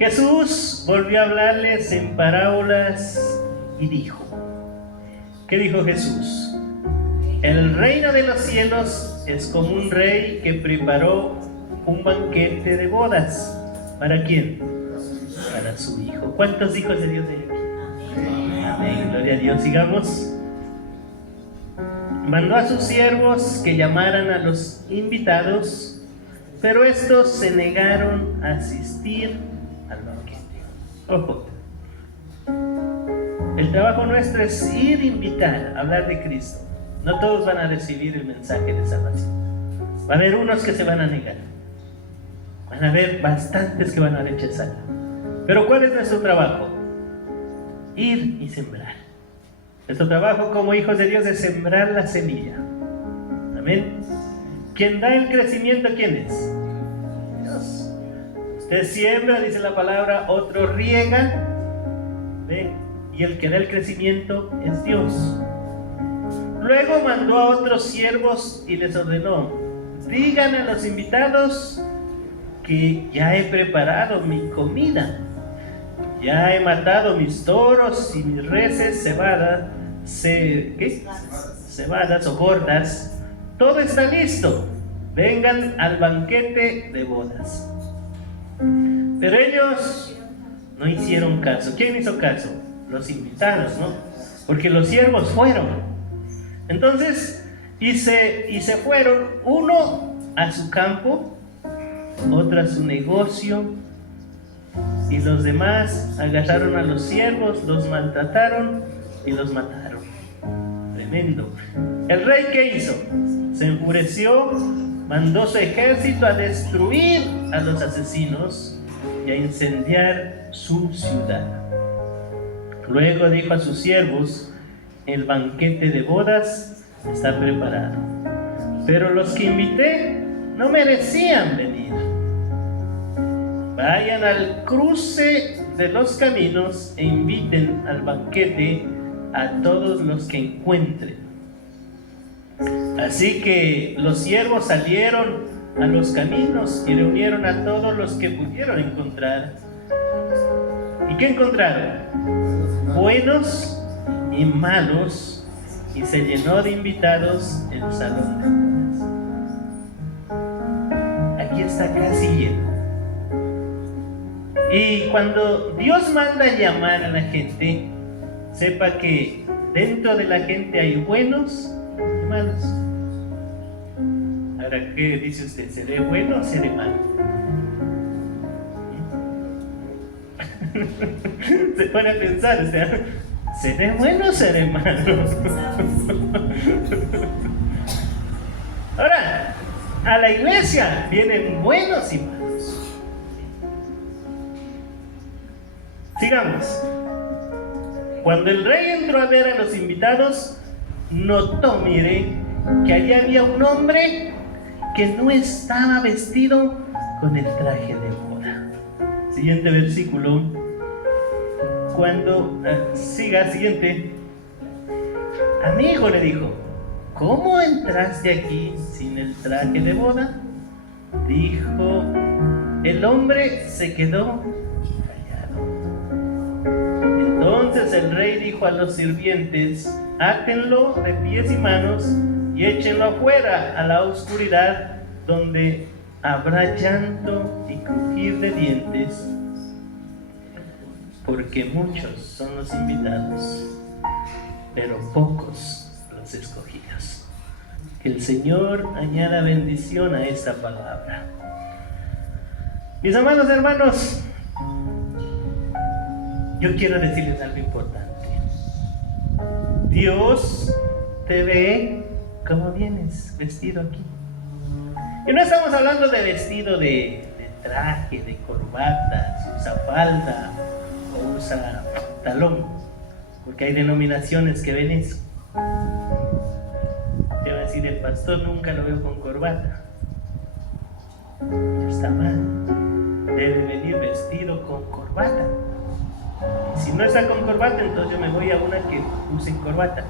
Jesús volvió a hablarles en parábolas y dijo, ¿qué dijo Jesús? El reino de los cielos es como un rey que preparó un banquete de bodas. ¿Para quién? Para su hijo. ¿Cuántos hijos de Dios hay aquí? Amén, gloria a Dios. Sigamos. Mandó a sus siervos que llamaran a los invitados, pero estos se negaron a asistir al banquete. Ojo, el trabajo nuestro es ir a invitar, a hablar de Cristo. No todos van a recibir el mensaje de salvación. Va a haber unos que se van a negar. Van a haber bastantes que van a rechazar. Pero ¿cuál es nuestro trabajo? Ir y sembrar. Nuestro trabajo como hijos de Dios es sembrar la semilla. Amén. ¿Quién da el crecimiento? ¿Quién es? Dios. Usted siembra, dice la palabra, otro riega. ¿Ve? Y el que da el crecimiento es Dios. Luego mandó a otros siervos y les ordenó: digan a los invitados que ya he preparado mi comida. Ya he matado mis toros y mis reses cebadas o gordas. Todo está listo. Vengan al banquete de bodas. Pero ellos no hicieron caso. ¿Quién hizo caso? Los invitados, ¿no? Porque los siervos fueron. Entonces, y se fueron, uno a su campo, otro a su negocio, y los demás agarraron a los siervos, los maltrataron y los mataron. Tremendo. ¿El rey qué hizo? Se enfureció, mandó su ejército a destruir a los asesinos y a incendiar su ciudad. Luego dijo a sus siervos: el banquete de bodas está preparado, pero los que invité no merecían venir. Vayan al cruce de los caminos e inviten al banquete a todos los que encuentren. Así que los siervos salieron a los caminos y reunieron a todos los que pudieron encontrar. ¿Y qué encontraron? Buenos y malos, y se llenó de invitados el salón de bodas. Aquí está casi lleno. Y cuando Dios manda llamar a la gente, sepa que dentro de la gente hay buenos y malos. Ahora, ¿qué dice usted? ¿Seré bueno o seré malo? Se pone a pensar, o sea, ¿seré bueno o seré malo? Ahora, a la iglesia vienen buenos y malos. Sigamos. Cuando el rey entró a ver a los invitados, notó, mire, que allí había un hombre que no estaba vestido con el traje de boda. Siguiente versículo. Cuando siguiente. Amigo, le dijo, ¿cómo entraste aquí sin el traje de boda? Dijo, el hombre se quedó callado. Entonces el rey dijo a los sirvientes: átenlo de pies y manos y échenlo afuera a la oscuridad, donde habrá llanto y crujir de dientes, porque muchos son los invitados, pero pocos los escogidos. Que el Señor añada bendición a esta palabra. Mis amados hermanos, yo quiero decirles algo importante. Dios te ve como vienes vestido aquí. Y no estamos hablando de vestido de traje, de corbata, si usa falda o usa talón, porque hay denominaciones que ven eso. Te va a decir, el pastor nunca lo veo con corbata. Está mal. Debe venir vestido con corbata. Si no está con corbata, entonces yo me voy a una que use corbata.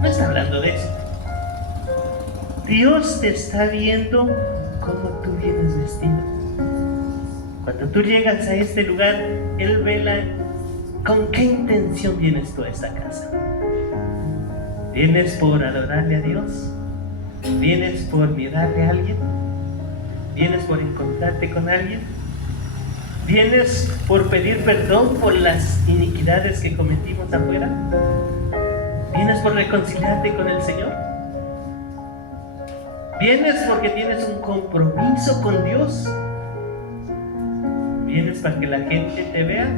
No está hablando de eso. Dios te está viendo como tú vienes vestido. Cuando tú llegas a este lugar, Él vela con qué intención vienes tú a esta casa. ¿Vienes por adorarle a Dios? ¿Vienes por mirarle a alguien? ¿Vienes por encontrarte con alguien? ¿Vienes por pedir perdón por las iniquidades que cometimos afuera? ¿Vienes por reconciliarte con el Señor? ¿Vienes porque tienes un compromiso con Dios? ¿Vienes para que la gente te vea?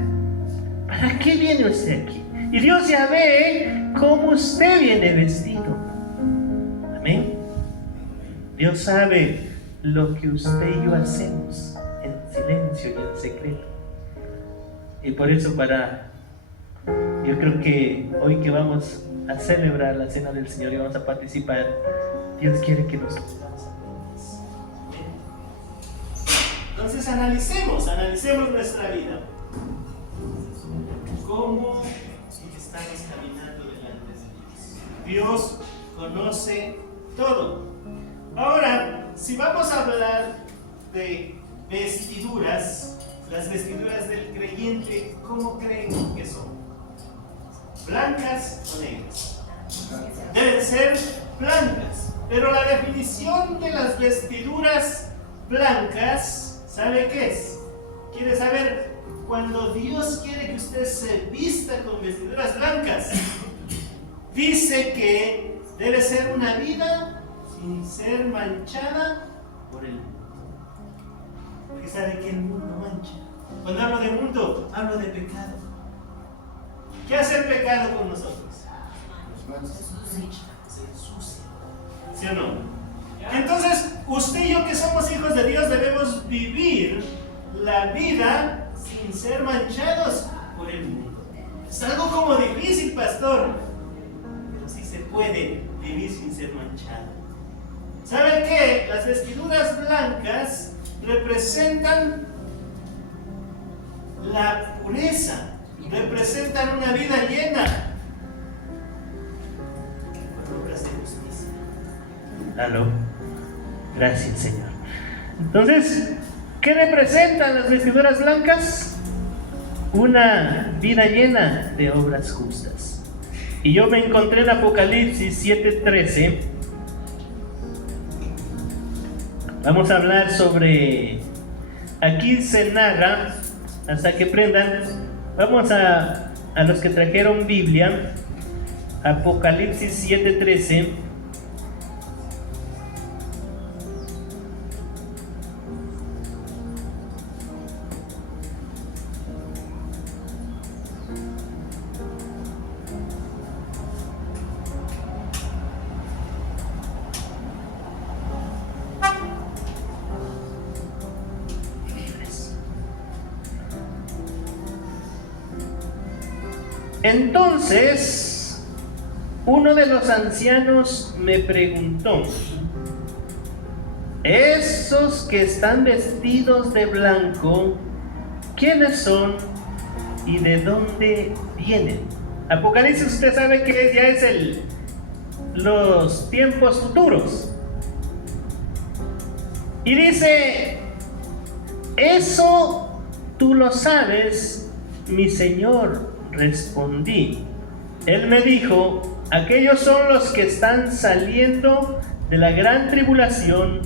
¿Para qué viene usted aquí? Y Dios ya ve cómo usted viene vestido. Amén. Dios sabe lo que usted y yo hacemos en silencio y en secreto. Y por eso yo creo que hoy que vamos a celebrar la cena del Señor y vamos a participar, Dios quiere que nos pongamos a todos. Entonces analicemos nuestra vida. ¿Cómo estamos caminando delante de Dios? Dios conoce todo. Ahora, si vamos a hablar de vestiduras, las vestiduras del creyente, ¿cómo creen que son? ¿Blancas o negras? Deben ser blancas. Pero la definición de las vestiduras blancas, ¿sabe qué es? ¿Quiere saber? Cuando Dios quiere que usted se vista con vestiduras blancas, dice que debe ser una vida sin ser manchada por el mundo. Porque sabe que el mundo mancha. Cuando hablo de mundo, hablo de pecado. ¿Qué hace el pecado con nosotros? Se ensucia. ¿Sí o no? Entonces, usted y yo que somos hijos de Dios debemos vivir la vida sin ser manchados por el mundo. Es algo como difícil, pastor, pero sí se puede vivir sin ser manchado. ¿Sabe qué? Las vestiduras blancas representan la pureza, representan una vida llena con obras de justicia. ¿Aló? Gracias, Señor. Entonces, ¿qué representan las vestiduras blancas? Una vida llena de obras justas. Y yo me encontré en Apocalipsis 7:13. Vamos a hablar sobre... Aquí se narra, hasta que prendan, vamos a los que trajeron Biblia, Apocalipsis 7:13. Entonces, uno de los ancianos me preguntó: ¿esos que están vestidos de blanco, quiénes son y de dónde vienen? Apocalipsis, usted sabe que ya es los tiempos futuros. Y dice: eso tú lo sabes, mi Señor. Respondí. Él me dijo: aquellos son los que están saliendo de la gran tribulación,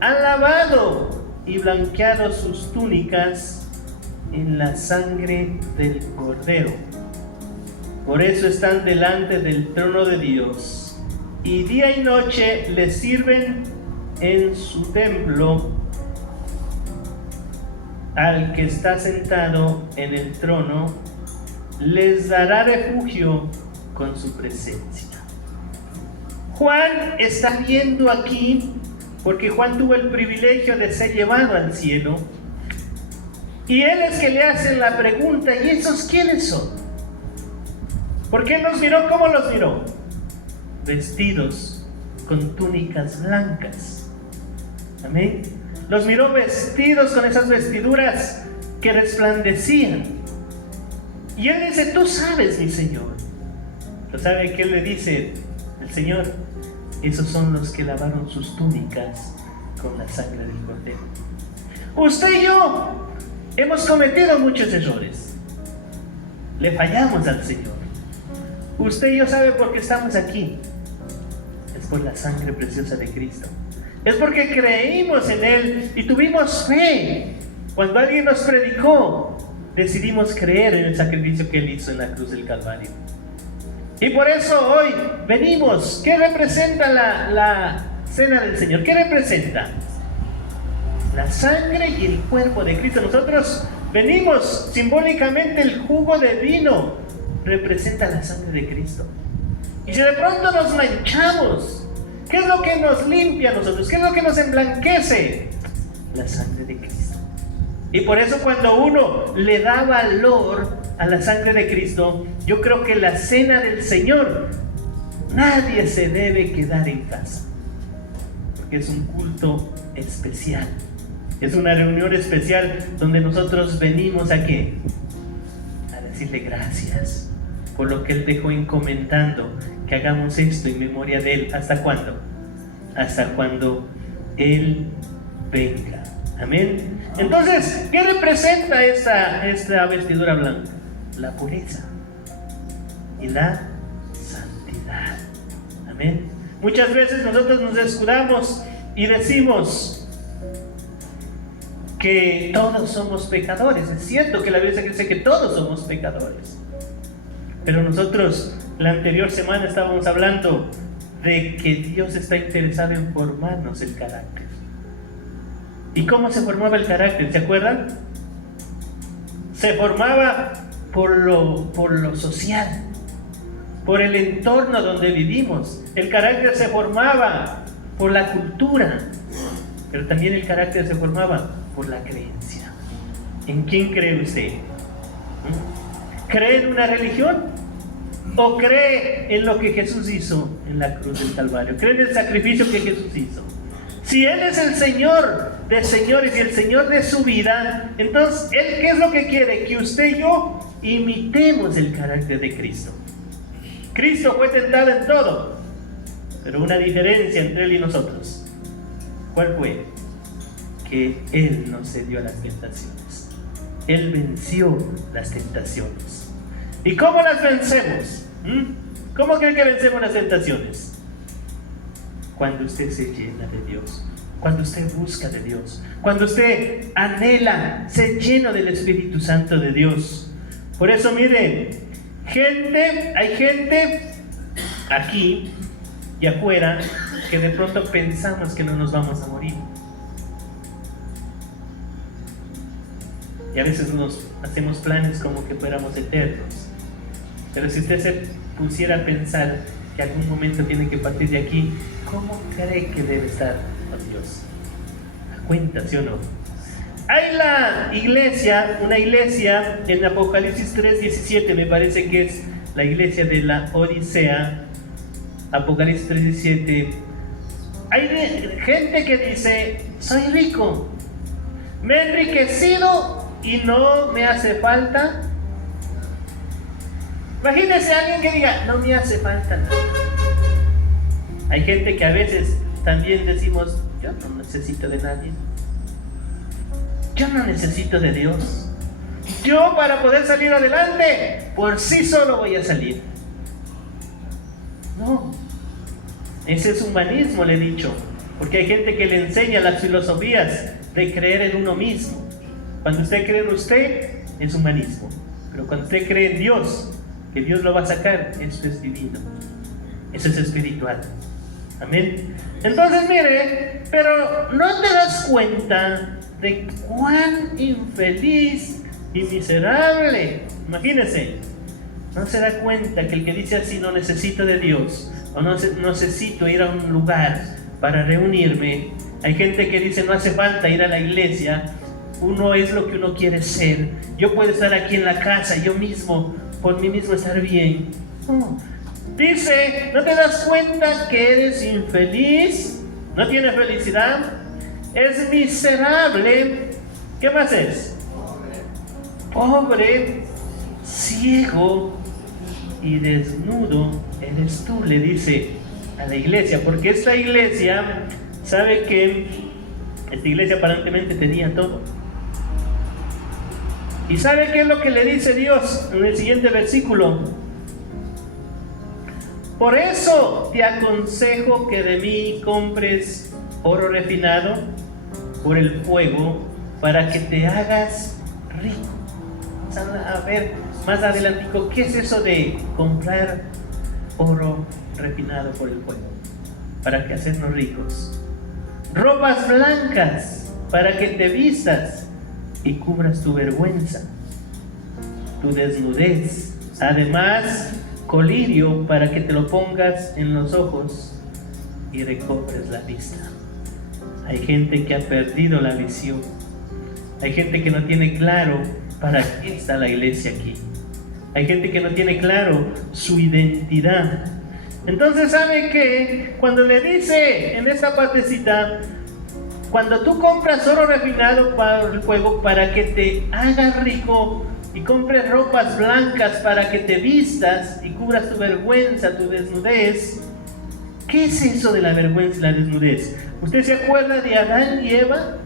han lavado y blanqueado sus túnicas en la sangre del Cordero. Por eso están delante del trono de Dios, y día y noche le sirven en su templo al que está sentado en el trono. Les dará refugio con su presencia. Juan está viendo aquí, porque Juan tuvo el privilegio de ser llevado al cielo, y él es que le hacen la pregunta: ¿y esos quiénes son? Porque él los miró. ¿Cómo los miró? Vestidos con túnicas blancas. Amén. Los miró vestidos con esas vestiduras que resplandecían. Y él dice: tú sabes, mi Señor. ¿Pero sabe qué le dice el Señor? Esos son los que lavaron sus túnicas con la sangre del Cordero. Usted y yo Hemos cometido muchos errores. Le fallamos al Señor. Usted y yo sabe por qué estamos aquí. Es por la sangre preciosa de Cristo. Es porque creímos en Él y tuvimos fe. Cuando alguien nos predicó, decidimos creer en el sacrificio que Él hizo en la cruz del Calvario. Y por eso hoy venimos. ¿Qué representa la cena del Señor? ¿Qué representa? La sangre y el cuerpo de Cristo. Nosotros venimos simbólicamente, el jugo de vino representa la sangre de Cristo. Y si de pronto nos manchamos, ¿qué es lo que nos limpia a nosotros? ¿Qué es lo que nos emblanquece? La sangre de Cristo. Y por eso cuando uno le da valor a la sangre de Cristo, yo creo que la cena del Señor, nadie se debe quedar en casa, porque es un culto especial. Es una reunión especial donde nosotros venimos ¿a qué? A decirle gracias por lo que Él dejó encomendando, que hagamos esto en memoria de Él. ¿Hasta cuándo? Hasta cuando Él venga. Amén. Entonces, ¿qué representa esta vestidura blanca? La pureza y la santidad. Amén. Muchas veces nosotros nos escudamos y decimos que todos somos pecadores. Es cierto que la Biblia dice que todos somos pecadores, pero nosotros la anterior semana estábamos hablando de que Dios está interesado en formarnos el carácter. ¿Y cómo se formaba el carácter? ¿Se acuerdan? Se formaba por lo social, por el entorno donde vivimos. El carácter se formaba por la cultura, pero también el carácter se formaba por la creencia. ¿En quién cree usted? ¿Cree en una religión? ¿O cree en lo que Jesús hizo en la cruz del Calvario? ¿Cree en el sacrificio que Jesús hizo? Si Él es el Señor de señores y el Señor de su vida, entonces Él, ¿qué es lo que quiere? Que usted y yo imitemos el carácter de Cristo. Cristo fue tentado en todo, pero una diferencia entre Él y nosotros. ¿Cuál fue? Que Él no cedió a las tentaciones. Él venció las tentaciones. ¿Y cómo las vencemos? ¿Cómo creen que vencemos las tentaciones? Cuando usted se llena de Dios, cuando usted busca de Dios, cuando usted anhela ser lleno del Espíritu Santo de Dios. Por eso miren, hay gente aquí y afuera que de pronto pensamos que no nos vamos a morir. Y a veces nos hacemos planes como que fuéramos eternos. Pero si usted se pusiera a pensar que algún momento tiene que partir de aquí, ¿cómo cree que debe estar con Dios? ¿A cuenta, sí o no? Hay una iglesia en Apocalipsis 3:17, me parece que es la iglesia de la Odisea. Apocalipsis 3:17. Hay gente que dice: soy rico, me he enriquecido y no me hace falta. Imagínese a alguien que diga: no me hace falta nada. Hay gente que a veces también decimos: yo no necesito de nadie, yo no necesito de Dios, yo para poder salir adelante por sí solo voy a salir. No, ese es humanismo, le he dicho, porque hay gente que le enseña las filosofías de creer en uno mismo. Cuando usted cree en usted, es humanismo, pero cuando usted cree en Dios, que Dios lo va a sacar, eso es divino, eso es espiritual. Amén. Entonces mire, pero no te das cuenta de cuán infeliz y miserable. Imagínese, no se da cuenta que el que dice así: no necesito de Dios, o no necesito ir a un lugar para reunirme. Hay gente que dice: no hace falta ir a la iglesia, uno es lo que uno quiere ser, yo puedo estar aquí en la casa, yo mismo, por mí mismo estar bien. No. Dice: ¿no te das cuenta que eres infeliz? ¿No tienes felicidad? Es miserable. ¿Qué más es? Pobre, ciego y desnudo eres tú, le dice a la iglesia. Porque esta iglesia sabe que esta iglesia aparentemente tenía todo. ¿Y sabe qué es lo que le dice Dios en el siguiente versículo? Por eso te aconsejo que de mí compres oro refinado por el fuego, para que te hagas rico. A ver, más adelantico, ¿qué es eso de comprar oro refinado por el fuego? Para que hacernos ricos. Ropas blancas, para que te vistas y cubras tu vergüenza, tu desnudez. Además, colirio, para que te lo pongas en los ojos y recobres la vista. Hay gente que ha perdido la visión. Hay gente que no tiene claro para qué está la iglesia aquí. Hay gente que no tiene claro su identidad. Entonces, ¿sabe qué? Cuando le dice en esta partecita, cuando tú compras oro refinado para el fuego, para que te hagas rico, y compres ropas blancas para que te vistas y cubras tu vergüenza, tu desnudez. ¿Qué es eso de la vergüenza y la desnudez? ¿Usted se acuerda de Adán y Eva?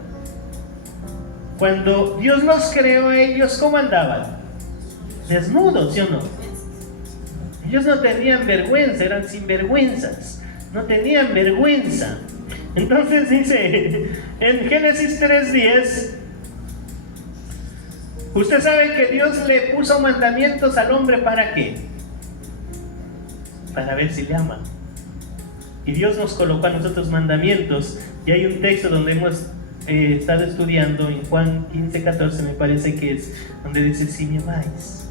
Cuando Dios los creó a ellos, ¿cómo andaban? Desnudos, ¿sí o no? Ellos no tenían vergüenza, eran sinvergüenzas, no tenían vergüenza. Entonces dice en Génesis 3:10, usted sabe que Dios le puso mandamientos al hombre, ¿para qué? Para ver si le ama. Y Dios nos colocó a nosotros mandamientos. Y hay un texto donde hemos estado estudiando, en Juan 15:14 me parece que es, donde dice: si me amáis,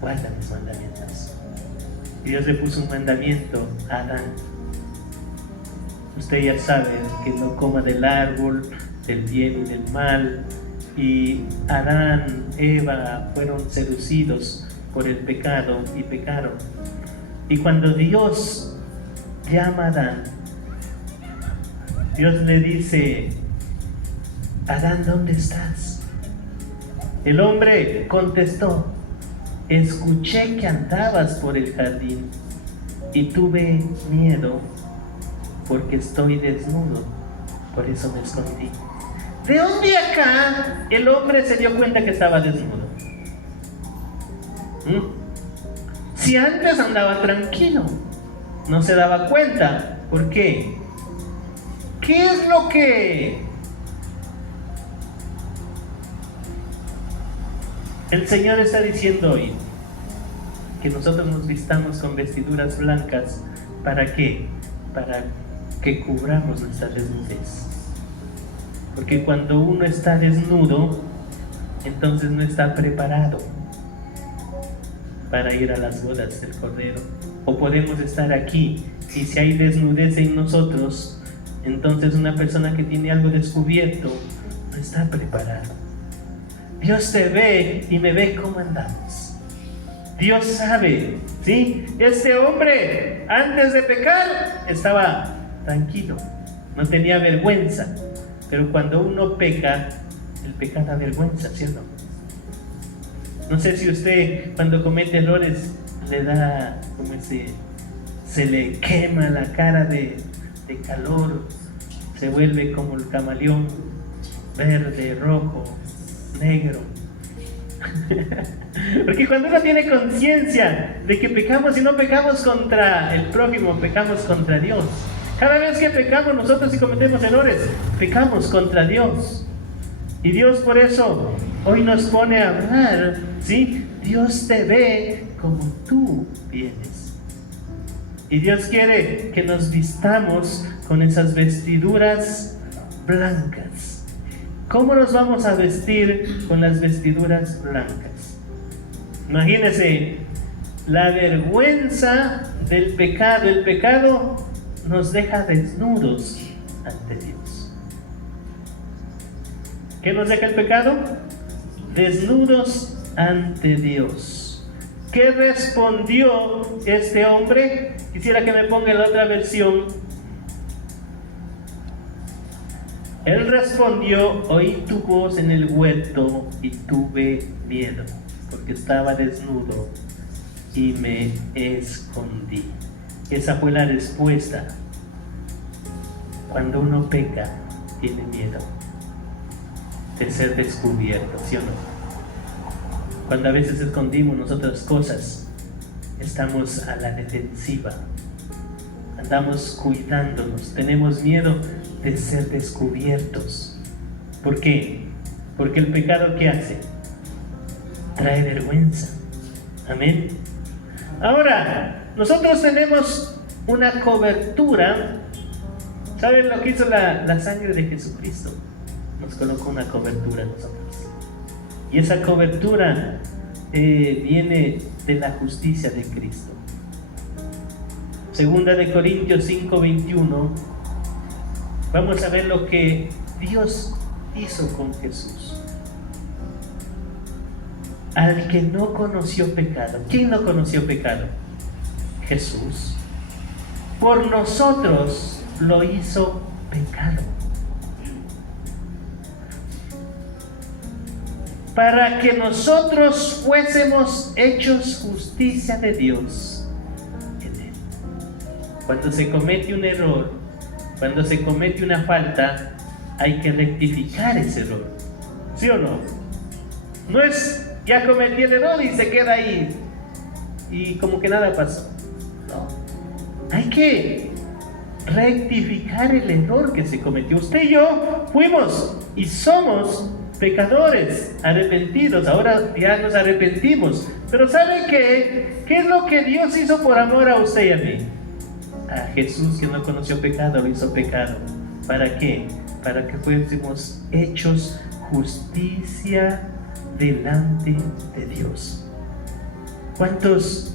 guarda mis mandamientos. Y Dios le puso un mandamiento a Adán. Usted ya sabe que no coma del árbol del bien y del mal. Y Adán, Eva fueron seducidos por el pecado y pecaron. Y cuando Dios llama a Adán, Dios le dice: Adán, ¿dónde estás? El hombre contestó: escuché que andabas por el jardín y tuve miedo porque estoy desnudo, por eso me escondí. De un día acá, el hombre se dio cuenta que estaba desnudo. Si antes andaba tranquilo, no se daba cuenta. ¿Por qué? ¿Qué es lo que el Señor está diciendo hoy? Que nosotros nos vistamos con vestiduras blancas. ¿Para qué? Para que cubramos nuestra desnudez. Porque cuando uno está desnudo, entonces no está preparado para ir a las bodas del Cordero. O podemos estar aquí, y si hay desnudez en nosotros, entonces una persona que tiene algo descubierto no está preparado. Dios te ve y me ve cómo andamos. Dios sabe, ¿sí? Este hombre, antes de pecar, estaba tranquilo, no tenía vergüenza. Pero cuando uno peca, el pecado da vergüenza, ¿sí o no? No sé si usted cuando comete errores le da como se le quema la cara de calor, se vuelve como el camaleón, verde, rojo, negro. Porque cuando uno tiene conciencia de que pecamos, y no pecamos contra el prójimo, pecamos contra Dios. Cada vez que pecamos nosotros y cometemos errores, pecamos contra Dios. Y Dios por eso hoy nos pone a hablar, ¿sí? Dios te ve como tú vienes. Y Dios quiere que nos vistamos con esas vestiduras blancas. ¿Cómo nos vamos a vestir con las vestiduras blancas? Imagínense, la vergüenza del pecado. El pecado nos deja desnudos ante Dios. ¿Qué nos deja el pecado? Desnudos ante Dios. ¿Qué respondió este hombre? Quisiera que me ponga la otra versión. Él respondió: oí tu voz en el huerto y tuve miedo, porque estaba desnudo y me escondí. Esa fue la respuesta. Cuando uno peca, tiene miedo. de ser descubierto, ¿sí o no? Cuando a veces escondimos nosotras cosas, estamos a la defensiva, andamos cuidándonos, tenemos miedo de ser descubiertos. ¿Por qué? Porque el pecado, ¿qué hace? Trae vergüenza. Amén. Ahora, nosotros tenemos una cobertura. ¿Saben lo que hizo la sangre de Jesucristo? Nos colocó una cobertura a nosotros. Y esa cobertura viene de la justicia de Cristo. Segunda de Corintios 5:21. Vamos a ver lo que Dios hizo con Jesús. Al que no conoció pecado. ¿Quién no conoció pecado? Jesús. Por nosotros lo hizo pecado, para que nosotros fuésemos hechos justicia de Dios en él. Cuando se comete un error, cuando se comete una falta, hay que rectificar ese error, ¿sí o no? No es ya cometí el error y se queda ahí y como que nada pasó. No, hay que rectificar el error que se cometió. Usted y yo fuimos y somos pecadores arrepentidos. Ahora ya nos arrepentimos, pero ¿sabe qué? ¿Qué es lo que Dios hizo por amor a usted y a mí? A Jesús, que no conoció pecado, lo hizo pecado. ¿Para qué? Para que fuésemos hechos justicia delante de Dios. ¿Cuántos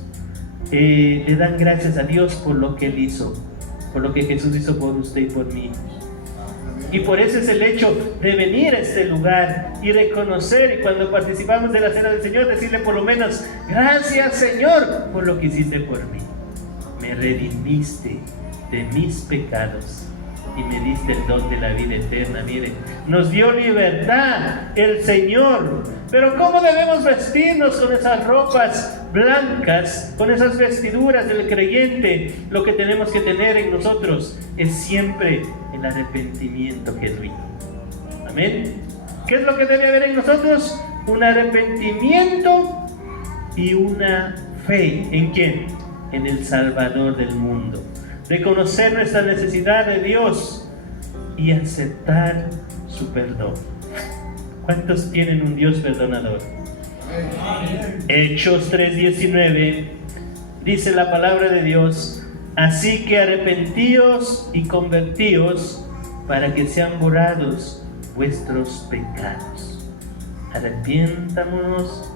le dan gracias a Dios por lo que Él hizo, por lo que Jesús hizo por usted y por mí? Y por eso es el hecho de venir a este lugar y reconocer, y cuando participamos de la cena del Señor, decirle por lo menos: gracias, Señor, por lo que hiciste por mí. Me redimiste de mis pecados y me diste el don de la vida eterna. Mire, nos dio libertad el Señor. Pero ¿cómo debemos vestirnos con esas ropas blancas, con esas vestiduras del creyente? Lo que tenemos que tener en nosotros es siempre el arrepentimiento genuino. Amén. ¿Qué es lo que debe haber en nosotros? Un arrepentimiento y una fe. ¿En quién? En el Salvador del mundo. Reconocer nuestra necesidad de Dios y aceptar su perdón. ¿Cuántos tienen un Dios perdonador? Hechos 3:19 dice la palabra de Dios: así que arrepentíos y convertíos para que sean borrados vuestros pecados. Arrepiéntamonos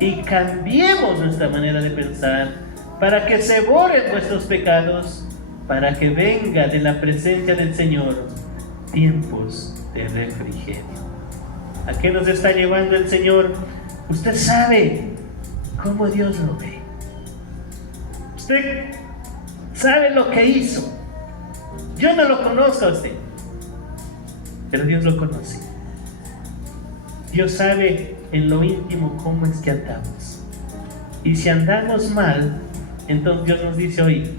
y cambiemos nuestra manera de pensar para que se borren vuestros pecados, para que venga de la presencia del Señor tiempos de refrigerio. ¿A qué nos está llevando el Señor? Usted sabe cómo Dios lo ve. Usted sabe lo que hizo. Yo no lo conozco a usted, pero Dios lo conoce. Dios sabe en lo íntimo cómo es que andamos. Y si andamos mal, entonces Dios nos dice hoy: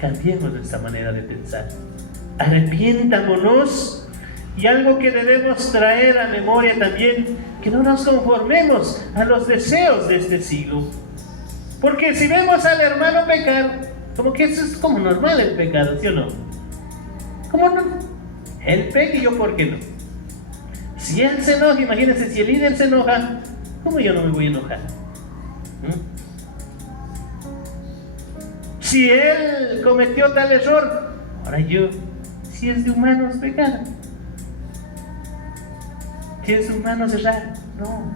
cambiemos nuestra manera de pensar. Arrepiéntamonos. Y algo que debemos traer a memoria también, que no nos conformemos a los deseos de este siglo. Porque si vemos al hermano pecar, como que eso es como normal el pecado, ¿sí o no? ¿Cómo no? Él peca y yo, ¿por qué no? Si él se enoja, imagínense, si el líder se enoja, ¿cómo yo no me voy a enojar? Si él cometió tal error, ahora yo, si es de humanos pecar. Si es humano errar, no.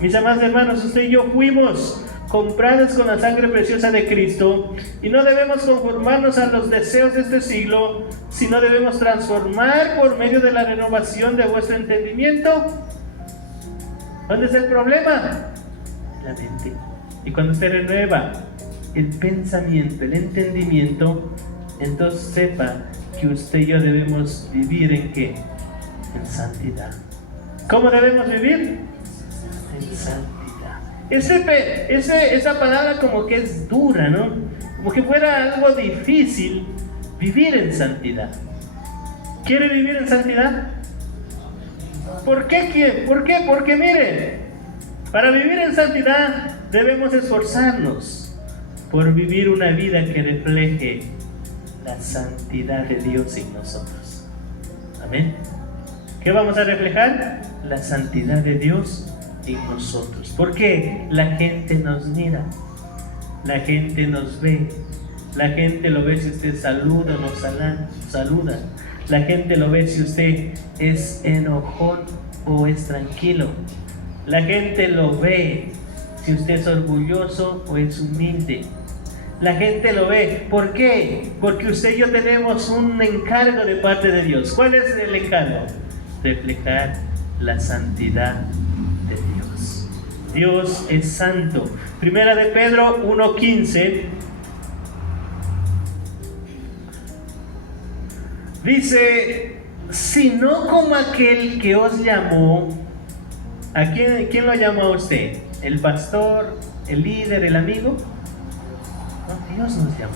Mis amados hermanos, usted y yo fuimos comprados con la sangre preciosa de Cristo y no debemos conformarnos a los deseos de este siglo, sino debemos transformar por medio de la renovación de vuestro entendimiento. ¿Dónde es el problema? La mente. Y cuando usted renueva el pensamiento, el entendimiento, entonces sepa que usted y yo debemos vivir ¿en qué? En santidad. ¿Cómo debemos vivir? En santidad. Esa palabra como que es dura, ¿no? Como que fuera algo difícil vivir en santidad. ¿Quiere vivir en santidad? ¿Por qué? ¿Por qué? Porque mire, para vivir en santidad debemos esforzarnos por vivir una vida que refleje la santidad de Dios en nosotros. Amén. ¿Qué vamos a reflejar? La santidad de Dios en nosotros. Porque la gente nos mira, la gente nos ve, la gente lo ve si usted saluda o no saluda, la gente lo ve si usted es enojón o es tranquilo, la gente lo ve si usted es orgulloso o es humilde. La gente lo ve. ¿Por qué? Porque usted y yo tenemos un encargo de parte de Dios. ¿Cuál es el encargo? Reflejar la santidad de Dios. Dios es santo. Primera de Pedro 1:15 dice: sino como aquel que os llamó. ¿A quién lo llamó a usted? ¿El pastor, el líder, el amigo? No, Dios nos llamó.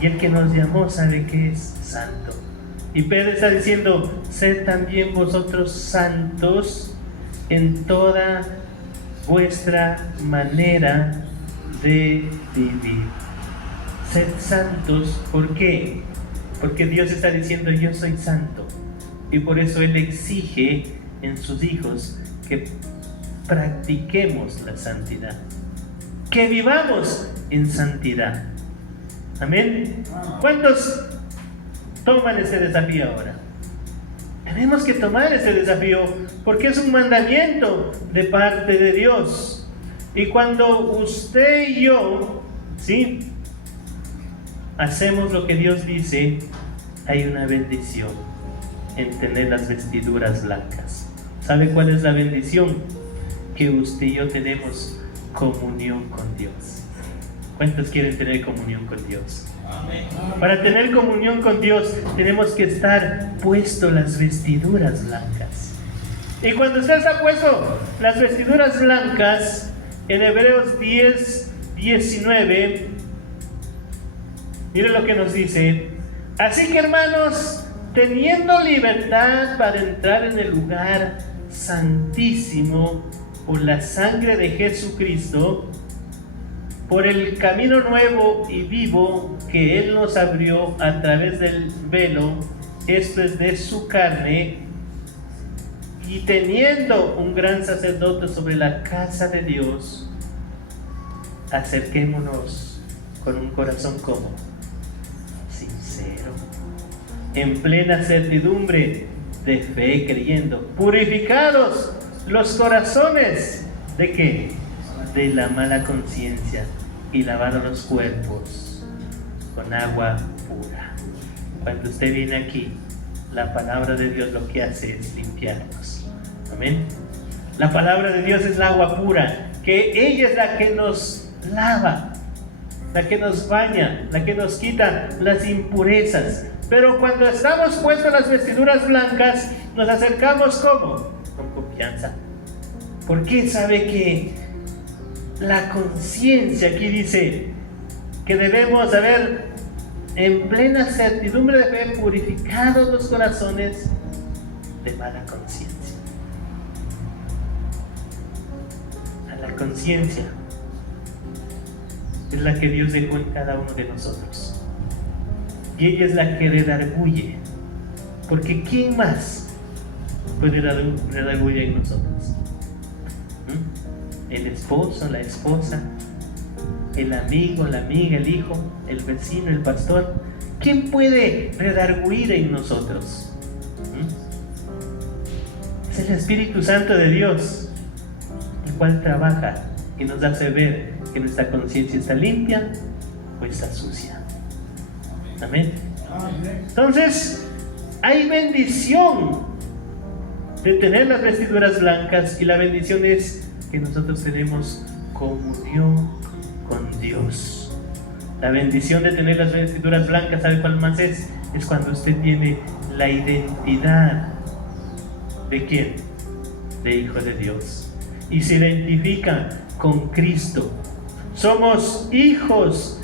Y el que nos llamó sabe que es santo. Y Pedro está diciendo: sed también vosotros santos en toda vuestra manera de vivir. Sed santos. ¿Por qué? Porque Dios está diciendo: yo soy santo. Y por eso Él exige en sus hijos que practiquemos la santidad, que vivamos en santidad. Amén. ¿Cuántos toman este desafío ahora? Tenemos que tomar este desafío porque es un mandamiento de parte de Dios. Y cuando usted y yo, ¿sí?, hacemos lo que Dios dice, hay una bendición en tener las vestiduras blancas. ¿Sabe cuál es la bendición? Que usted y yo tenemos comunión con Dios. ¿Cuántos quieren tener comunión con Dios? Amén. Para tener comunión con Dios tenemos que estar puestos las vestiduras blancas. Y cuando usted está puesto las vestiduras blancas, en Hebreos 10:19, mire lo que nos dice: así que, hermanos, teniendo libertad para entrar en el lugar santísimo por la sangre de Jesucristo, por el camino nuevo y vivo que Él nos abrió a través del velo, esto es de su carne, y teniendo un gran sacerdote sobre la casa de Dios, acerquémonos con un corazón como sincero, en plena certidumbre de fe, creyendo, purificados los corazones, ¿de qué? De la mala conciencia, y lavados los cuerpos con agua pura. Cuando usted viene aquí, la palabra de Dios lo que hace es limpiarnos. Amén. La palabra de Dios es el agua pura, que ella es la que nos lava, la que nos baña, la que nos quita las impurezas. Pero cuando estamos puestos las vestiduras blancas, nos acercamos ¿cómo? Con confianza. Porque sabe que la conciencia, aquí dice que debemos haber en plena certidumbre de fe purificados los corazones de mala conciencia. A la conciencia es la que Dios dejó en cada uno de nosotros. Y ella es la que redarguye. Porque ¿quién más puede redarguir en nosotros? El esposo, la esposa, el amigo, la amiga, el hijo, el vecino, el pastor. ¿Quién puede redarguir en nosotros? Es el Espíritu Santo de Dios, el cual trabaja y nos hace ver que nuestra conciencia está limpia o está sucia. Amén. Entonces, hay bendición de tener las vestiduras blancas, y la bendición es que nosotros tenemos comunión con Dios. La bendición de tener las vestiduras blancas, ¿sabe cuál más es? Es cuando usted tiene la identidad ¿de quién? De hijo de Dios, y se identifica con Cristo. Somos hijos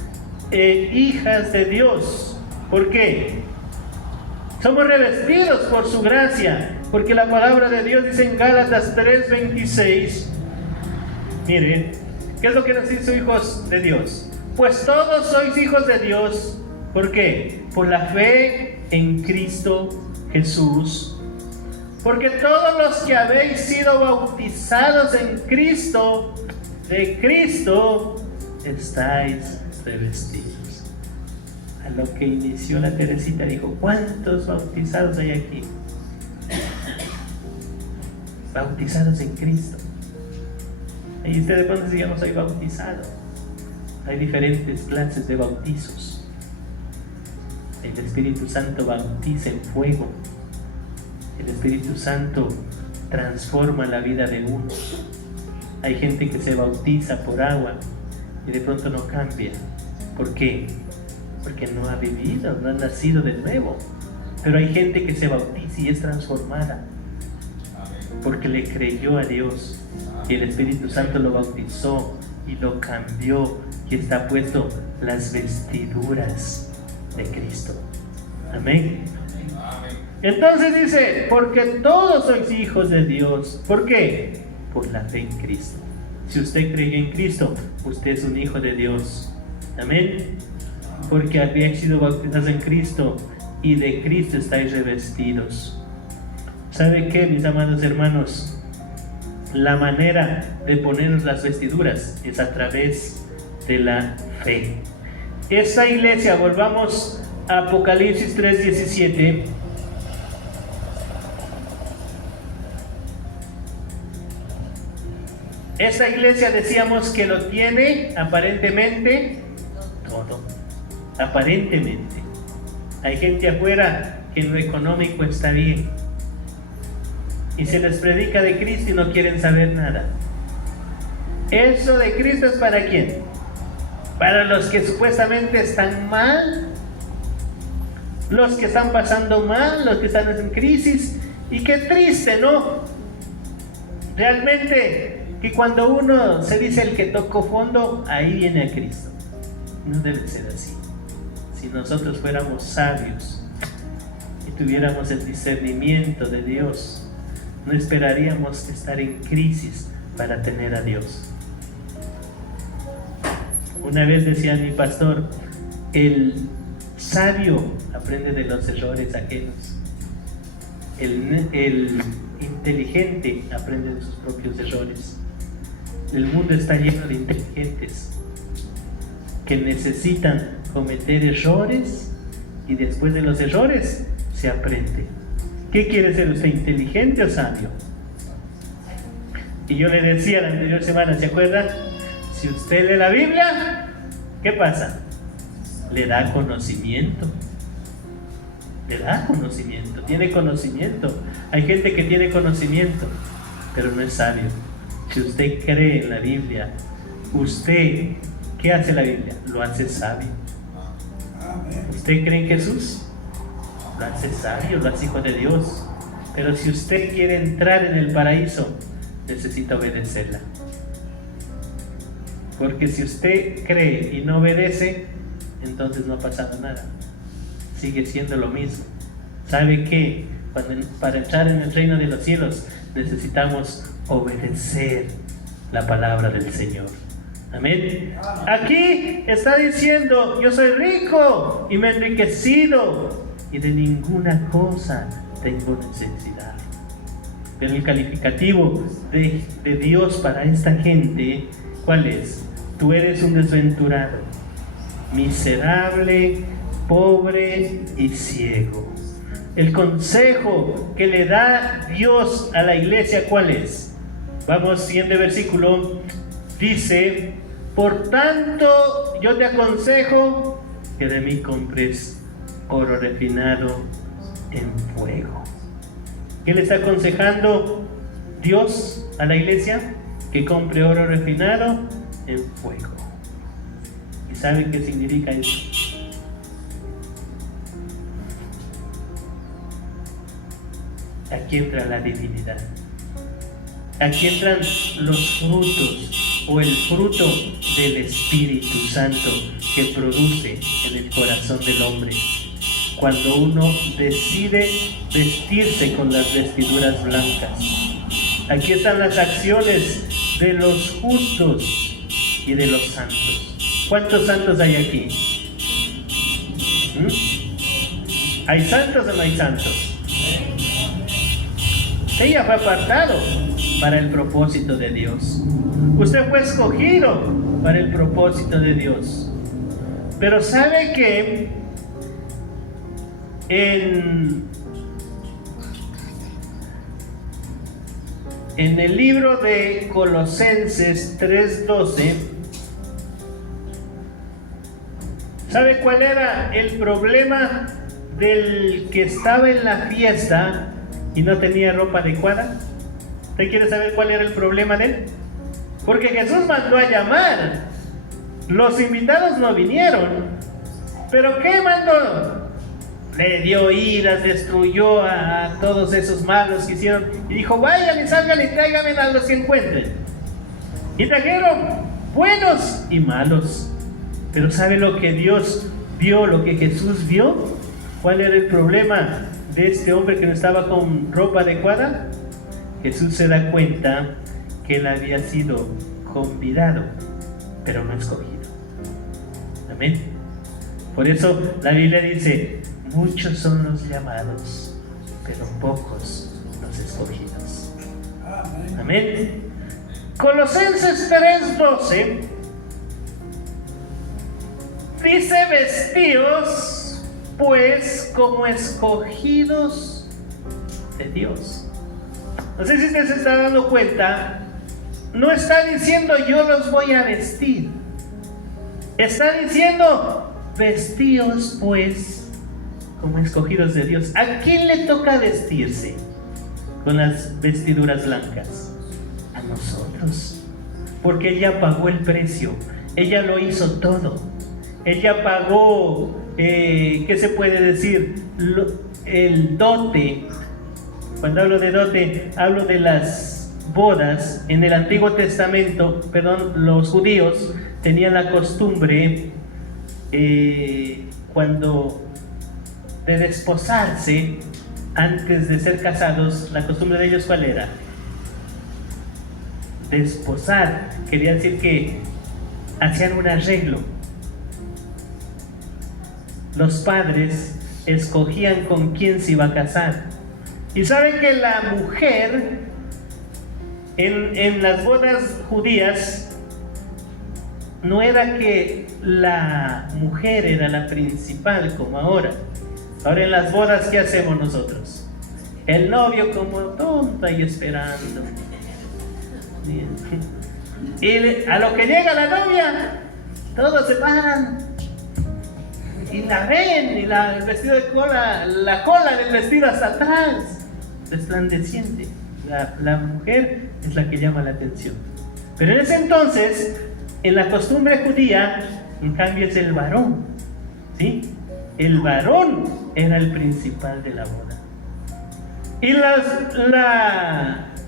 e hijas de Dios. ¿Por qué? Somos revestidos por su gracia, Porque la palabra de Dios dice en Gálatas 3:26, miren, ¿qué es lo que nos dice hijos de Dios? Pues todos sois hijos de Dios. ¿Por qué? Por la fe en Cristo Jesús. Porque todos los que habéis sido bautizados en Cristo, de Cristo estáis revestidos. A lo que inició la Teresita dijo, ¿cuántos bautizados hay aquí? Bautizados en Cristo. Y usted de pronto dice, yo no soy bautizado. Hay diferentes clases de bautizos. El Espíritu Santo bautiza en fuego. El Espíritu Santo transforma la vida de uno. Hay gente que se bautiza por agua y de pronto no cambia. ¿Por qué? Porque no ha vivido, no ha nacido de nuevo. Pero hay gente que se bautiza y es transformada porque le creyó a Dios y el Espíritu Santo lo bautizó y lo cambió y está puesto las vestiduras de Cristo. Amén. Entonces dice, porque todos sois hijos de Dios. ¿Por qué? Por la fe en Cristo. Si usted cree en Cristo, usted es un hijo de Dios. Amén. Porque habéis sido bautizados en Cristo y de Cristo estáis revestidos. ¿Sabe qué, mis amados hermanos? La manera de ponernos las vestiduras es a través de la fe. Esta iglesia, volvamos a Apocalipsis 3:17. Esta iglesia decíamos que lo tiene aparentemente todo. Aparentemente. Hay gente afuera que en lo económico está bien. Y se les predica de Cristo y no quieren saber nada. ¿Eso de Cristo es para quién? Para los que supuestamente están mal, los que están pasando mal, los que están en crisis. Y qué triste, ¿no? Realmente que cuando uno se dice el que tocó fondo, ahí viene a Cristo. No debe ser así. Si nosotros fuéramos sabios y tuviéramos el discernimiento de Dios, no esperaríamos estar en crisis para tener a Dios. Una vez decía mi pastor, el sabio aprende de los errores ajenos. El inteligente aprende de sus propios errores. El mundo está lleno de inteligentes que necesitan cometer errores y después de los errores se aprende. ¿Qué quiere ser usted, inteligente o sabio? Y yo le decía la anterior semana, ¿se acuerdan? Si usted lee la Biblia, ¿qué pasa? Le da conocimiento. Le da conocimiento, tiene conocimiento. Hay gente que tiene conocimiento, pero no es sabio. Si usted cree en la Biblia, usted, ¿qué hace la Biblia? Lo hace sabio. ¿Usted cree en Jesús? Lo hace sabio, lo hace hijo de Dios. Pero si usted quiere entrar en el paraíso, necesita obedecerla. Porque si usted cree y no obedece, entonces no ha pasado nada. Sigue siendo lo mismo. ¿Sabe qué? Para entrar en el reino de los cielos necesitamos obedecer la palabra del Señor. Amén. Aquí está diciendo, yo soy rico y me he enriquecido y de ninguna cosa tengo necesidad. Pero el calificativo de Dios para esta gente, ¿cuál es? Tú eres un desventurado, miserable, pobre y ciego. El consejo que le da Dios a la iglesia, ¿cuál es? Vamos, siguiente versículo. Dice, por tanto, yo te aconsejo que de mí compres oro refinado en fuego. ¿Qué le está aconsejando Dios a la iglesia? Que compre oro refinado en fuego. ¿Y sabe qué significa eso? Aquí entra la divinidad. Aquí entran los frutos o el fruto del Espíritu Santo que produce en el corazón del hombre. cuando uno decide vestirse con las vestiduras blancas. Aquí están las acciones de los justos y de los santos. ¿Cuántos santos hay aquí? ¿Hay santos o no hay santos? Ella fue apartado para el propósito de Dios. Usted fue escogido para el propósito de Dios. Pero ¿sabe que en el libro de Colosenses 3:12, ¿sabe cuál era el problema del que estaba en la fiesta y no tenía ropa adecuada? ¿Usted quiere saber cuál era el problema de él? Porque Jesús mandó a llamar. Los invitados no vinieron. ¿Pero qué mandó? Le dio iras, destruyó a todos esos malos que hicieron y dijo: vayan y salgan y tráiganme a los que encuentren. Y trajeron buenos y malos. Pero ¿sabe lo que Dios vio, lo que Jesús vio? ¿Cuál era el problema de este hombre que no estaba con ropa adecuada? Jesús se da cuenta que él había sido convidado, pero no escogido. Amén. Por eso la Biblia dice: muchos son los llamados, pero pocos los escogidos. Amén. Colosenses 3:12 dice: vestíos pues como escogidos de Dios. No sé si usted se está dando cuenta, no está diciendo yo los voy a vestir. Está diciendo: vestíos pues como escogidos de Dios. ¿A quién le toca vestirse con las vestiduras blancas? A nosotros. Porque ella pagó el precio. Ella lo hizo todo. Ella pagó, ¿qué se puede decir? El dote. Cuando hablo de dote, hablo de las bodas. En el Antiguo Testamento, los judíos tenían la costumbre cuando de desposarse antes de ser casados. La costumbre de ellos, ¿cuál era? Desposar quería decir que hacían un arreglo. Los padres escogían con quién se iba a casar. Y saben que la mujer en las bodas judías no era que la mujer era la principal como ahora. Ahora en las bodas, ¿qué hacemos nosotros? El novio como tonto ahí esperando. Bien. Y a lo que llega la novia, todos se paran y la ven, y el vestido de cola, la cola del vestido hasta atrás, resplandeciente. La mujer es la que llama la atención. Pero en ese entonces, en la costumbre judía, en cambio es el varón, ¿sí? El varón era el principal de la boda. Y